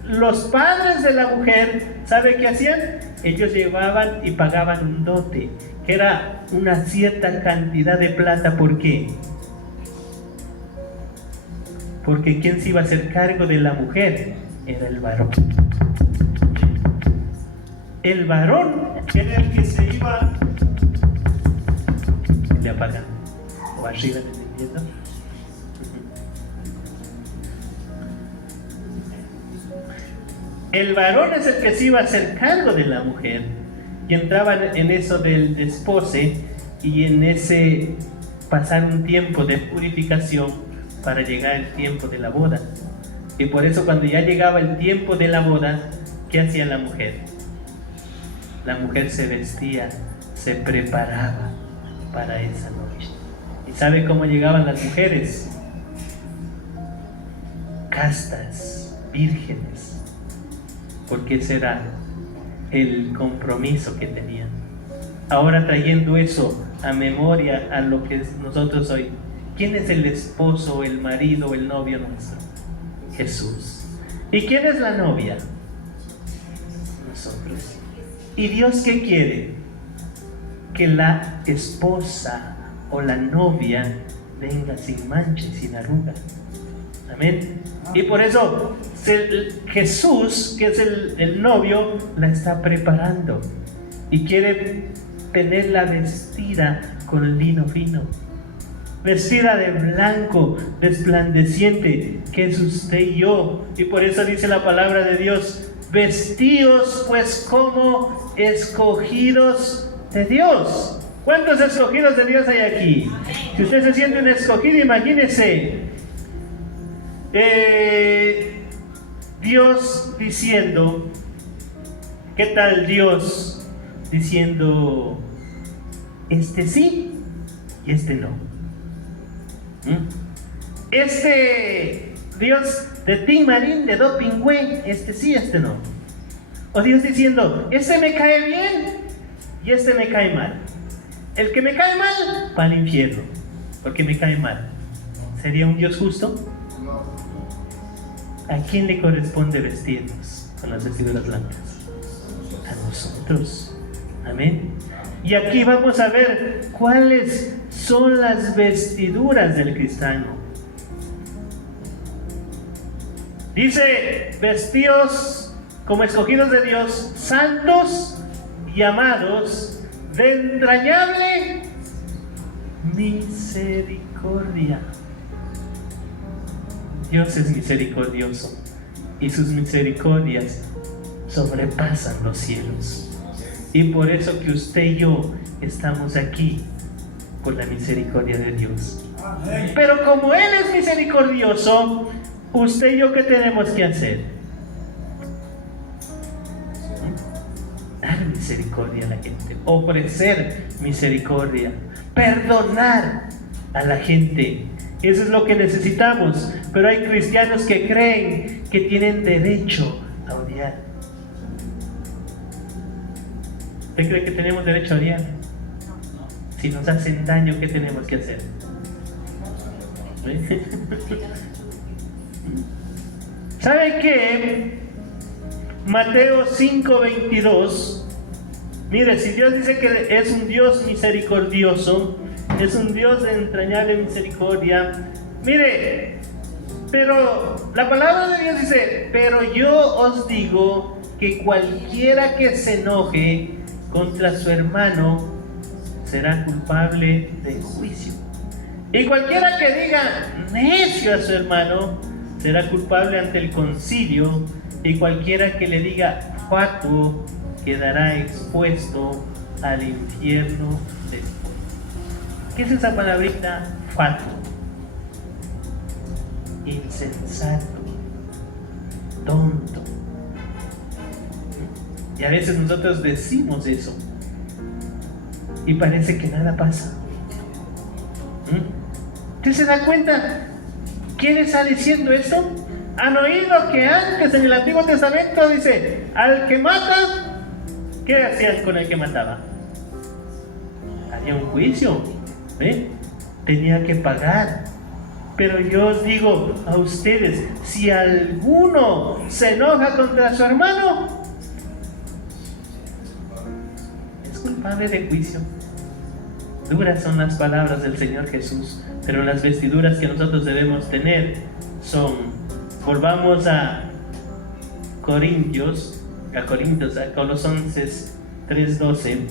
los padres de la mujer, ¿sabe qué hacían? Ellos llevaban y pagaban un dote, que era una cierta cantidad de plata. ¿Por qué? Porque ¿quién se iba a hacer cargo de la mujer? Era el varón. El varón era el que se iba le apagan o arriba del invierno. El varón es el que se iba a hacer cargo de la mujer y entraba en eso del despose y en ese pasar un tiempo de purificación para llegar el tiempo de la boda. Y por eso cuando ya llegaba el tiempo de la boda, ¿qué hacía la mujer? La mujer se vestía, se preparaba para esa noche. ¿Y sabe cómo llegaban las mujeres? Castas, vírgenes, porque ese era el compromiso que tenían. Ahora trayendo eso a memoria a lo que es nosotros hoy, ¿quién es el esposo, el marido, el novio nuestro? Jesús. ¿Y quién es la novia? Nosotros. ¿Y Dios qué quiere? Que la esposa o la novia venga sin mancha y sin arruga. Amén. Y por eso Jesús, que es el novio, la está preparando y quiere tenerla vestida con lino fino, vestida de blanco, resplandeciente, que es usted y yo. Y por eso dice la palabra de Dios: vestíos pues como escogidos de Dios. ¿Cuántos escogidos de Dios hay aquí? Si usted se siente un escogido, imagínese Dios diciendo, ¿qué tal Dios diciendo, este sí y este no? Este Dios de Tim Marín, de Do Pingüe, este sí, este no. O Dios diciendo, este me cae bien y este me cae mal. El que me cae mal, va al infierno, porque me cae mal. ¿Sería un Dios justo? ¿A quién le corresponde vestirnos con las vestiduras blancas? A nosotros. Amén. Y aquí vamos a ver cuáles son las vestiduras del cristiano. Dice: vestíos como escogidos de Dios, santos y amados, de entrañable misericordia. Dios es misericordioso y sus misericordias sobrepasan los cielos. Y por eso que usted y yo estamos aquí, por la misericordia de Dios. Pero como Él es misericordioso, usted y yo, ¿qué tenemos que hacer? Dar misericordia a la gente, ofrecer misericordia, perdonar a la gente. Eso es lo que necesitamos. Pero hay cristianos que creen que tienen derecho a odiar. ¿Usted cree que tenemos derecho a odiar? Si nos hacen daño, ¿qué tenemos que hacer? ¿Sabe qué? Mateo 5:22. Mire, si Dios dice que es un Dios misericordioso, es un Dios de entrañable misericordia. Mire, pero la palabra de Dios dice: pero yo os digo que cualquiera que se enoje contra su hermano será culpable de juicio. Y cualquiera que diga necio a su hermano será culpable ante el concilio. Y cualquiera que le diga fatuo quedará expuesto al infierno de fuego. ¿Qué es esa palabrita fatuo? Insensato, tonto. Y a veces nosotros decimos eso y parece que nada pasa. ¿Usted se da cuenta? ¿Quién está diciendo esto? ¿Han oído que antes en el Antiguo Testamento dice: al que mata, qué hacían con el que mataba? Había un juicio, ¿eh? Tenía que pagar. Pero yo os digo a ustedes: si alguno se enoja contra su hermano, es culpable de juicio. Duras son las palabras del Señor Jesús, pero las vestiduras que nosotros debemos tener son, volvamos a Corintios, a Colosenses 3:12.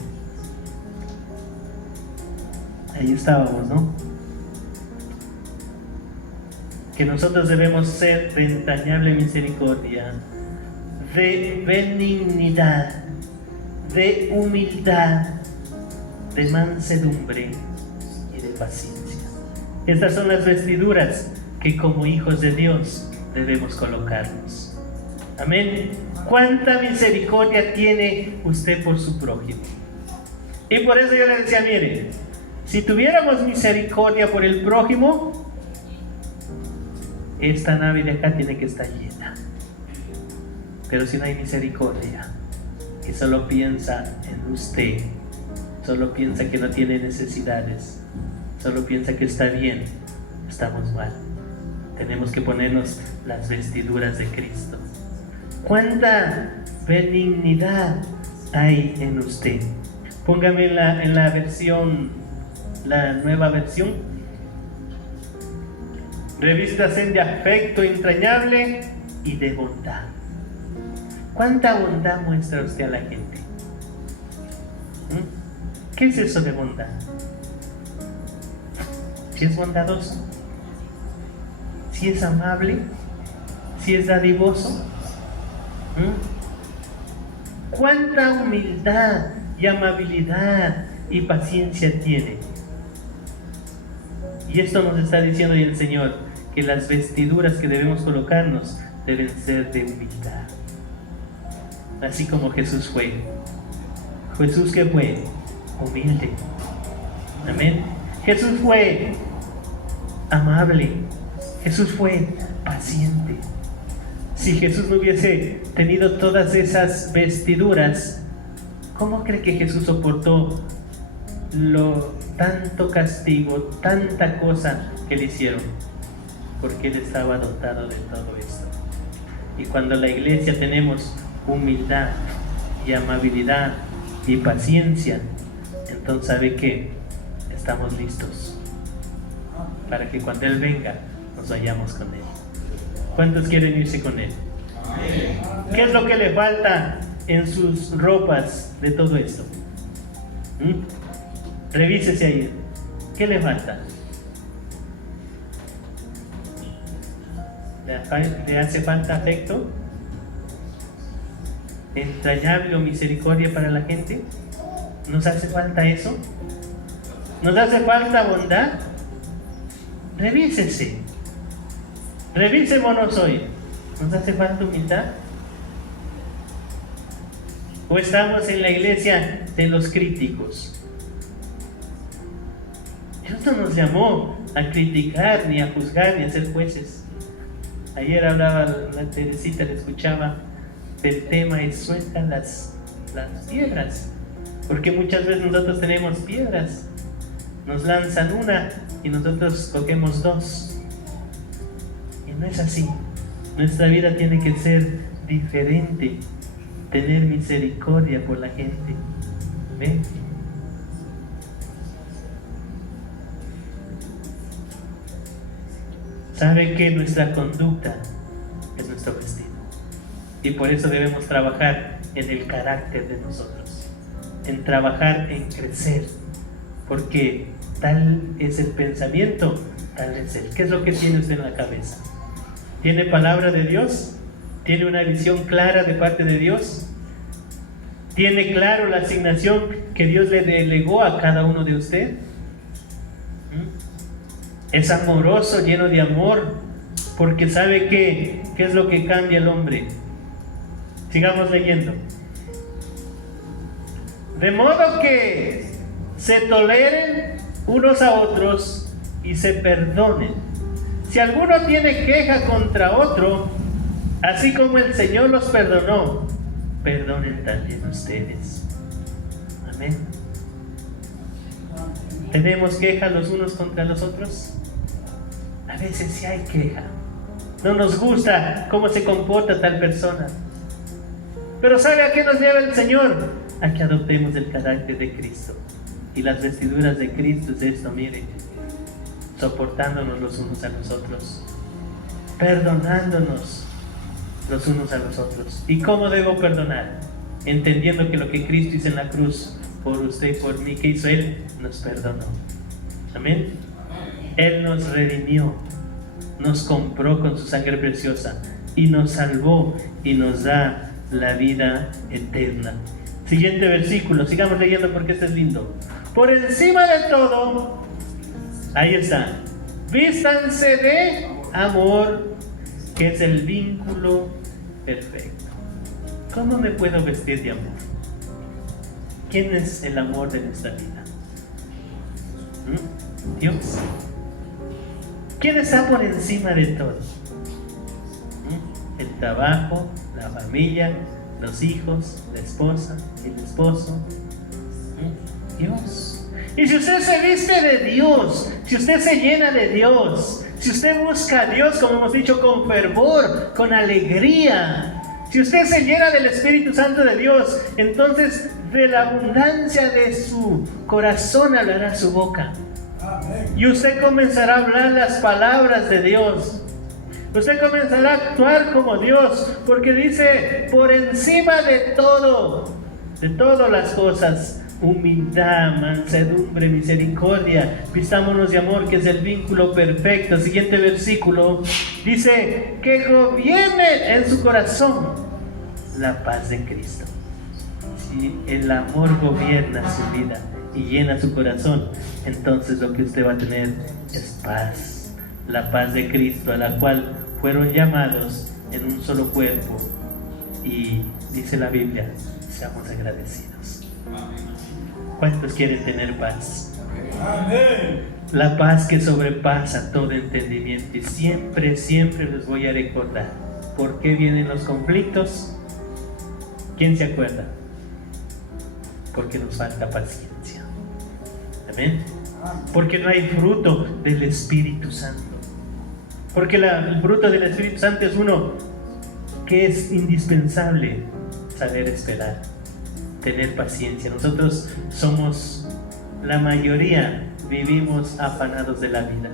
Ahí estábamos, ¿no? Que nosotros debemos ser de entrañable misericordia, de benignidad, de humildad, de mansedumbre y de paciencia. Estas son las vestiduras que como hijos de Dios debemos colocarnos. Amén. ¿Cuánta misericordia tiene usted por su prójimo? Y por eso yo le decía: mire, si tuviéramos misericordia por el prójimo, esta nave de acá tiene que estar llena. Pero si no hay misericordia y solo piensa en usted, solo piensa que no tiene necesidades, solo piensa que está bien, estamos mal. Tenemos que ponernos las vestiduras de Cristo. ¿Cuánta benignidad hay en usted? Póngame en la versión, la nueva versión. Revístase de afecto entrañable y de bondad. ¿Cuánta bondad muestra usted a la gente? ¿Qué es eso de bondad? Si es bondadoso, si es amable, si es dadivoso. ¿Cuánta humildad y amabilidad y paciencia tiene? Y esto nos está diciendo hoy el Señor, que las vestiduras que debemos colocarnos deben ser de humildad, así como Jesús fue. Jesús, ¿qué fue? Humilde. Amén. Jesús fue amable. Jesús fue paciente. Si Jesús no hubiese tenido todas esas vestiduras, ¿cómo cree que Jesús soportó tanto castigo, tanta cosa que le hicieron? Porque Él estaba dotado de todo esto. Y cuando en la iglesia tenemos humildad y amabilidad y paciencia, entonces ¿sabe qué? Estamos listos para que cuando Él venga nos vayamos con Él. ¿Cuántos quieren irse con Él? ¿Qué es lo que le falta en sus ropas de todo esto? Revísese ahí. ¿Qué le falta? ¿Le hace falta afecto? ¿Entrañable o misericordia para la gente? ¿Nos hace falta eso? ¿Nos hace falta bondad? Revísese. Revisémonos hoy. ¿Nos hace falta humildad? ¿O estamos en la iglesia de los críticos? Dios no nos llamó a criticar, ni a juzgar, ni a ser jueces. Ayer hablaba la Teresita, le escuchaba del tema y sueltan las piedras. Porque muchas veces nosotros tenemos piedras. Nos lanzan una y nosotros cogemos dos. Y no es así. Nuestra vida tiene que ser diferente. Tener misericordia por la gente. ¿Ven? Sabe que nuestra conducta es nuestro vestido. Y por eso debemos trabajar en el carácter de nosotros. En trabajar en crecer. Porque tal es el pensamiento, tal es él. ¿Qué es lo que tiene usted en la cabeza? ¿Tiene palabra de Dios? ¿Tiene una visión clara de parte de Dios? ¿Tiene claro la asignación que Dios le delegó a cada uno de usted? Es amoroso, lleno de amor, porque sabe qué es lo que cambia el hombre. Sigamos leyendo. De modo que se toleren unos a otros y se perdonen. Si alguno tiene queja contra otro, así como el Señor los perdonó, perdonen también ustedes. Amén. ¿Tenemos queja los unos contra los otros? A veces sí hay queja. No nos gusta cómo se comporta tal persona. Pero ¿sabe a qué nos lleva el Señor? A que adoptemos el carácter de Cristo. Y las vestiduras de Cristo es esto, mire. Soportándonos los unos a los otros. Perdonándonos los unos a los otros. ¿Y cómo debo perdonar? Entendiendo que lo que Cristo hizo en la cruz por usted y por mí, que hizo Él, nos perdonó. Amén. Él nos redimió, nos compró con su sangre preciosa y nos salvó y nos da la vida eterna. Siguiente versículo, sigamos leyendo porque este es lindo. Por encima de todo, ahí está, vístanse de amor, que es el vínculo perfecto. ¿Cómo me puedo vestir de amor? ¿Quién es el amor de nuestra vida? Dios. ¿Quién está por encima de todo? El trabajo, la familia, los hijos, la esposa, el esposo. Dios. Y si usted se viste de Dios, si usted se llena de Dios, si usted busca a Dios, como hemos dicho, con fervor, con alegría, si usted se llena del Espíritu Santo de Dios, entonces de la abundancia de su corazón hablará su boca. Y usted comenzará a hablar las palabras de Dios. Usted comenzará a actuar como Dios, porque dice, por encima de todas las cosas, humildad, mansedumbre, misericordia, vistámonos de amor, que es el vínculo perfecto. Siguiente versículo dice, que gobierne en su corazón la paz de Cristo. Si el amor gobierna su vida y llena su corazón, entonces lo que usted va a tener es paz, la paz de Cristo, a la cual fueron llamados en un solo cuerpo. Y dice la Biblia, seamos agradecidos. ¿Cuántos quieren tener paz? Amén. La paz que sobrepasa todo entendimiento. Y siempre, siempre les voy a recordar por qué vienen los conflictos. ¿Quién se acuerda? Porque nos falta paciencia. Amén. Porque no hay fruto del Espíritu Santo. Porque el fruto del Espíritu Santo es uno que es indispensable: saber esperar, tener paciencia. Nosotros somos, la mayoría, vivimos afanados de la vida,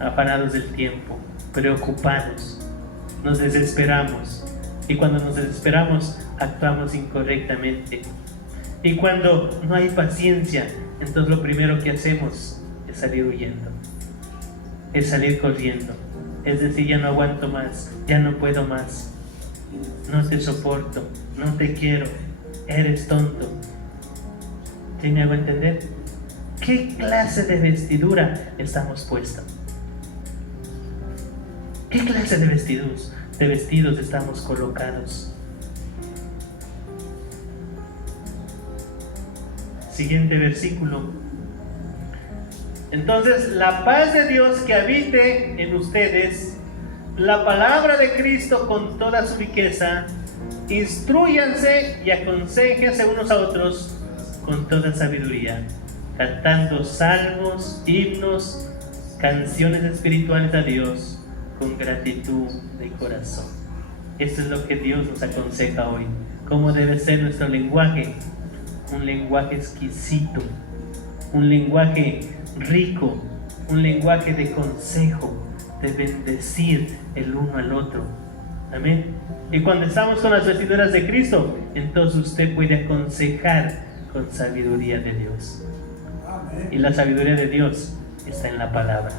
afanados del tiempo, preocupados, nos desesperamos. Y cuando nos desesperamos, actuamos incorrectamente. Y cuando no hay paciencia, entonces lo primero que hacemos es salir huyendo, es salir corriendo, es decir, ya no aguanto más, ya no puedo más, no te soporto, no te quiero, eres tonto. ¿Sí me hago entender? ¿Qué clase de vestidura estamos puestos? ¿Qué clase de vestidos estamos colocados? Siguiente versículo. Entonces, la paz de Dios que habite en ustedes, la palabra de Cristo con toda su riqueza, instrúyanse y aconséjense unos a otros con toda sabiduría, cantando salmos, himnos, canciones espirituales a Dios con gratitud de corazón. Esto es lo que Dios nos aconseja hoy. ¿Cómo debe ser nuestro lenguaje? Un lenguaje exquisito, un lenguaje rico, un lenguaje de consejo, de bendecir el uno al otro. Amén. Y cuando estamos con las vestiduras de Cristo, entonces usted puede aconsejar con sabiduría de Dios. Amén. Y la sabiduría de Dios está en la palabra.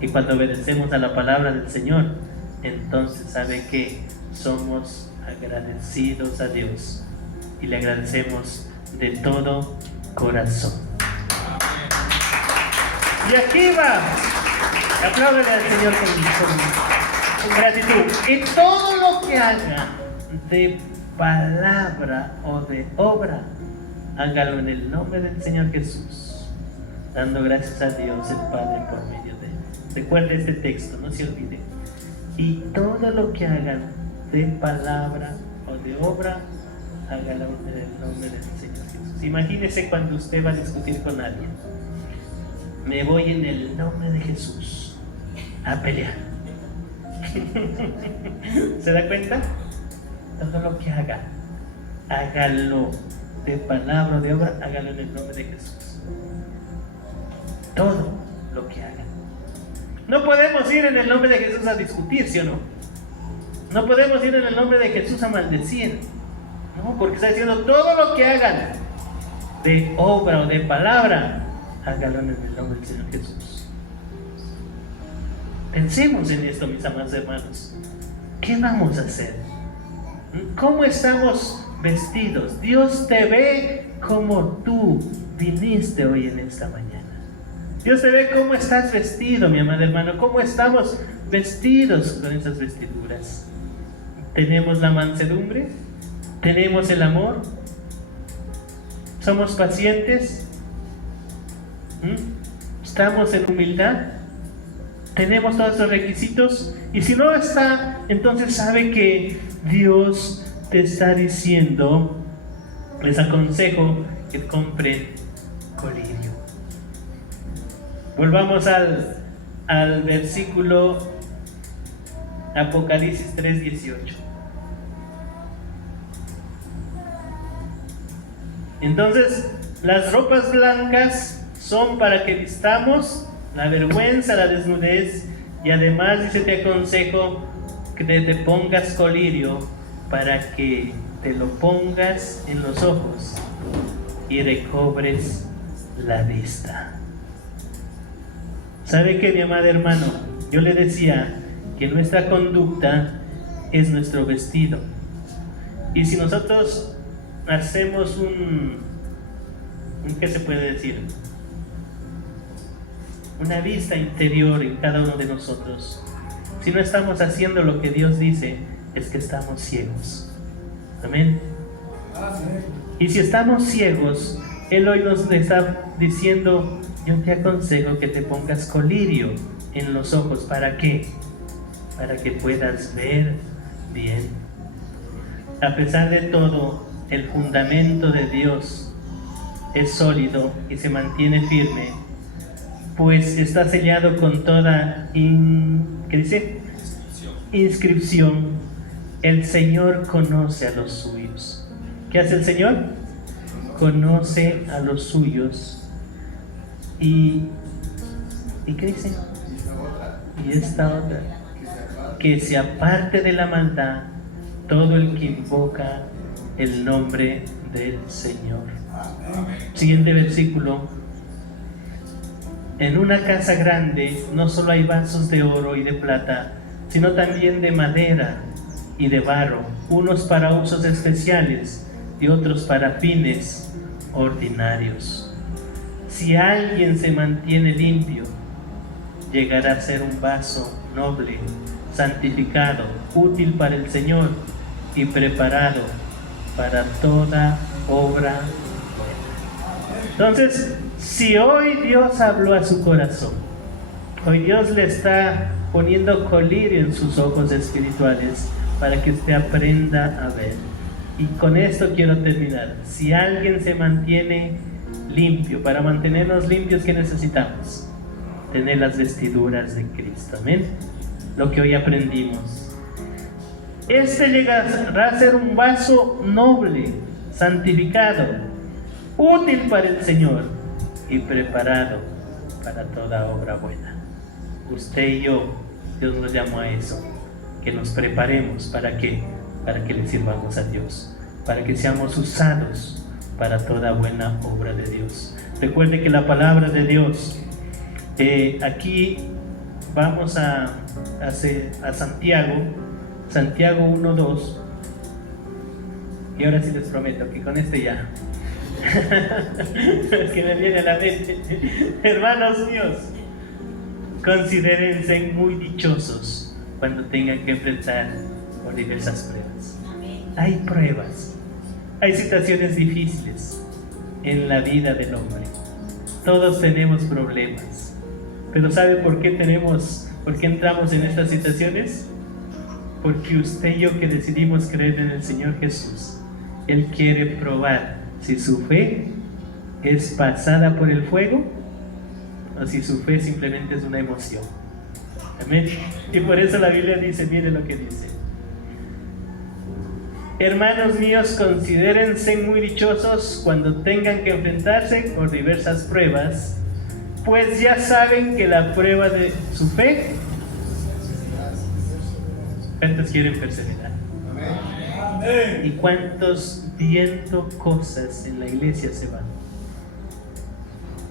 Y cuando obedecemos a la palabra del Señor, entonces sabe que somos agradecidos a Dios y le agradecemos de todo corazón. Y aquí va. Apláudele al Señor con gratitud. Y todo lo que haga de palabra o de obra, hágalo en el nombre del Señor Jesús, dando gracias a Dios el Padre por medio de él. Recuerde este texto, no se olvide. Y todo lo que hagan de palabra o de obra, hágalo en el nombre del Señor Jesús. Imagínese cuando usted va a discutir con alguien. Me voy en el nombre de Jesús a pelear. ¿Se da cuenta? Todo lo que haga, hágalo de palabra o de obra, hágalo en el nombre de Jesús. Todo lo que haga. No podemos ir en el nombre de Jesús a discutir, ¿sí o no? No podemos ir en el nombre de Jesús a maldecir. No, porque está diciendo todo lo que hagan de obra o de palabra, hágalo en el nombre del Señor Jesús. Pensemos en esto, mis amados hermanos. ¿Qué vamos a hacer? ¿Cómo estamos vestidos? Dios te ve como tú viniste hoy en esta mañana. Dios te ve cómo estás vestido, mi amado hermano. ¿Cómo estamos vestidos con esas vestiduras? ¿Tenemos la mansedumbre? ¿Tenemos el amor? ¿Somos pacientes? ¿Estamos en humildad? ¿Tenemos todos los requisitos? Y si no está, entonces sabe que Dios te está diciendo, les aconsejo que compren colirio. Volvamos al versículo Apocalipsis 3:18. Entonces, las ropas blancas son para que vistamos la vergüenza, la desnudez, y además dice, te aconsejo que te pongas colirio para que te lo pongas en los ojos y recobres la vista. ¿Sabe qué, mi amado hermano? Yo le decía que nuestra conducta es nuestro vestido. Y si nosotros hacemos ¿qué se puede decir? Una vista interior en cada uno de nosotros. Si no estamos haciendo lo que Dios dice, es que estamos ciegos. Amén. Y si estamos ciegos, Él hoy nos está diciendo, yo te aconsejo que te pongas colirio en los ojos. ¿Para qué? Para que puedas ver bien. A pesar de todo, el fundamento de Dios es sólido y se mantiene firme, pues está sellado con toda ¿qué dice? Inscripción. El Señor conoce a los suyos. ¿Qué hace el Señor? Conoce a los suyos. ¿Y qué dice? Y esta otra, que se aparte de la maldad todo el que invoca el nombre del Señor. Siguiente versículo. En una casa grande no solo hay vasos de oro y de plata, sino también de madera y de barro, unos para usos especiales y otros para fines ordinarios. Si alguien se mantiene limpio, llegará a ser un vaso noble, santificado, útil para el Señor y preparado para toda obra buena. Entonces, si hoy Dios habló a su corazón, hoy Dios le está poniendo colirio en sus ojos espirituales para que usted aprenda a ver. Y con esto quiero terminar. Si alguien se mantiene limpio, para mantenernos limpios, ¿qué necesitamos? Tener las vestiduras de Cristo. Amén. Lo que hoy aprendimos. Este llegará a ser un vaso noble, santificado, útil para el Señor y preparado para toda obra buena. Usted y yo, Dios nos llamó a eso, que nos preparemos. ¿Para qué? Para que le sirvamos a Dios, para que seamos usados para toda buena obra de Dios. Recuerde que la palabra de Dios, aquí vamos a Santiago 1:2, y ahora sí les prometo que con este ya que me viene a la mente. Hermanos míos, considérense muy dichosos cuando tengan que enfrentar por diversas pruebas. Hay pruebas, hay situaciones difíciles en la vida del hombre. Todos tenemos problemas, pero ¿sabe por qué entramos en estas situaciones? Porque usted y yo, que decidimos creer en el Señor Jesús, Él quiere probar si su fe es pasada por el fuego o si su fe simplemente es una emoción. Amén. Y por eso la Biblia dice, mire lo que dice: hermanos míos, considérense muy dichosos cuando tengan que enfrentarse por diversas pruebas, pues ya saben que la prueba de su fe. ¿Cuántos quieren perseverar? Amén. ¿Y cuántos viendo cosas en la iglesia se van?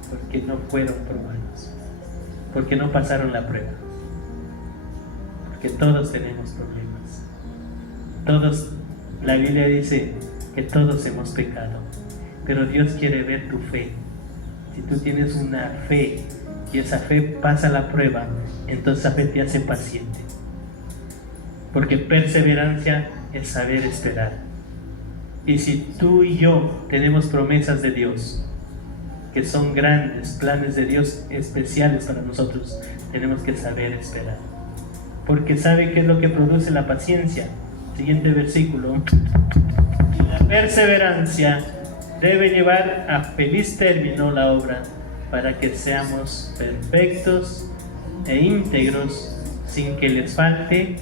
Porque no fueron probados, porque no pasaron la prueba. Porque todos tenemos problemas. Todos, la Biblia dice que todos hemos pecado, pero Dios quiere ver tu fe. Si tú tienes una fe y esa fe pasa la prueba, entonces esa fe te hace paciente. Porque perseverancia es saber esperar. Y si tú y yo tenemos promesas de Dios, que son grandes, planes de Dios especiales para nosotros, tenemos que saber esperar. Porque ¿sabe qué es lo que produce la paciencia? Siguiente versículo. La perseverancia debe llevar a feliz término la obra, para que seamos perfectos e íntegros, sin que les falte